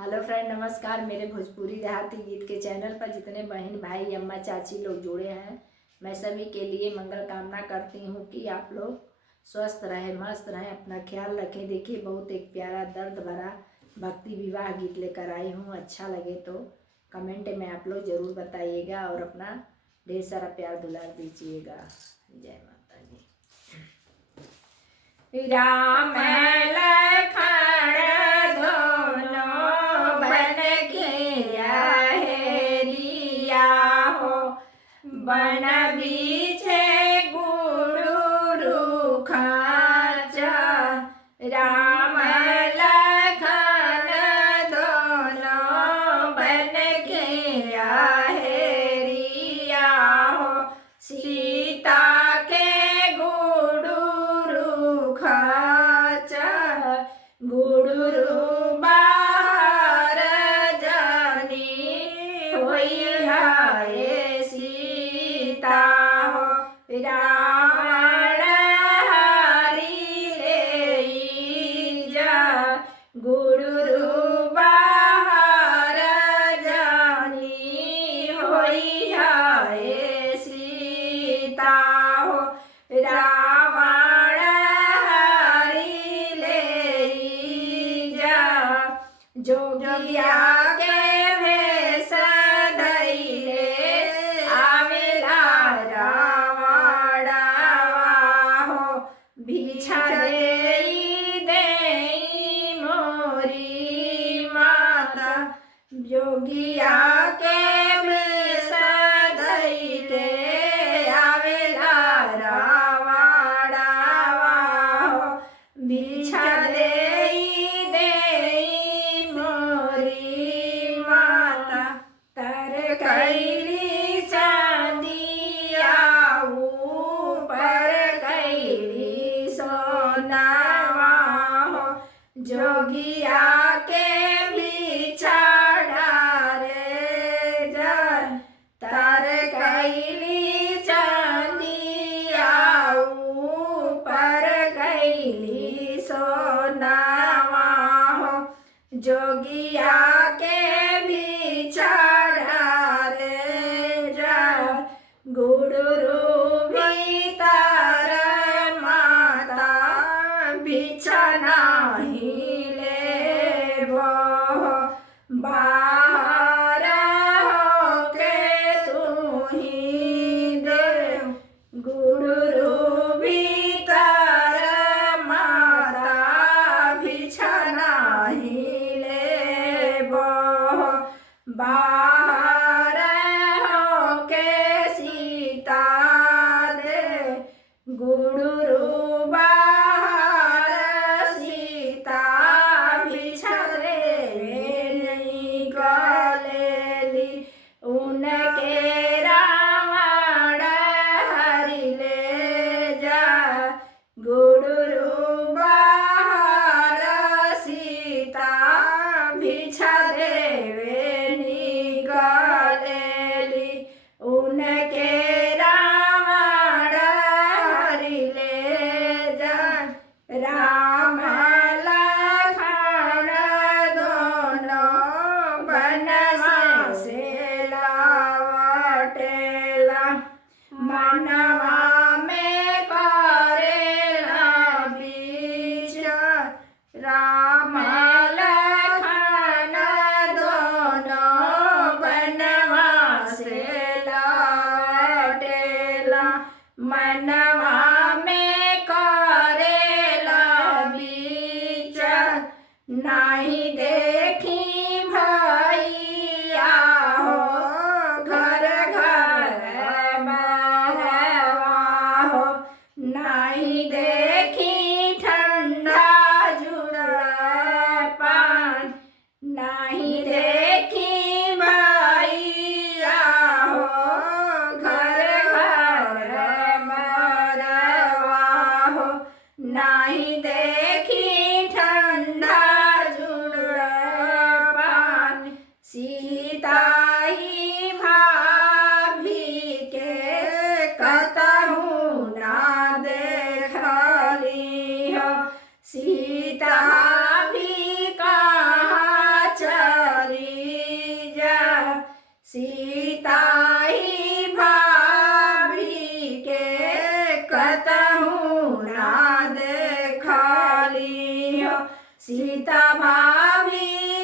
Hello friend, नमस्कार। मेरे भोजपुरी देहाती गीत के चैनल पर जितने बहन भाई अम्मा चाची लोग जुड़े हैं, मैं सभी के लिए मंगल कामना करती हूँ कि आप लोग स्वस्थ रहें, मस्त रहें, अपना ख्याल रखें। देखिए, बहुत एक प्यारा दर्द भरा भक्ति विवाह गीत लेकर आई हूँ। अच्छा लगे तो कमेंट में आप लोग ज़रूर बताइएगा और अपना ढेर सारा प्यार दुलार दीजिएगा। जय माता दी। राम लखन दोनों बन के हेरिया हो, बन बीचे गुरु रुखाच। राम लखन दोनों बन के हेरिया हो, सीता के गुरु बाहर जानी होई है सीता हो। रावण हरि ले जा, गुरु बाहर जानी होई है सीता हो। रावण जोगिया के भेष धइले आवेला रावणवा हो, भिक्षा देई मोरी माता। जोगिया के भेष धइले आवेला रावणवा हो, भिक्षा कैली चांदिया ऊपर कैली सोनावा हो। जोगिया के बिछाड़ा रे जर तर कैली चांदिया ऊपर कैली सोनावा हो। जोगिया के गुरु भीतर माता भिक्षा नहीं लेबो, बाहर होके तू ही दे। गुरु भीतर माता भिक्षा नहीं लेबो, बाहर गुरु बाहर सीता भिक्षा देवे निकलेली। उनके रावण हरि ले जा, गुरु बाहर सीता भिक्षा देवे निकलेली। सीता ही भाभी के कतहु ना देखली हो। सीता भाभी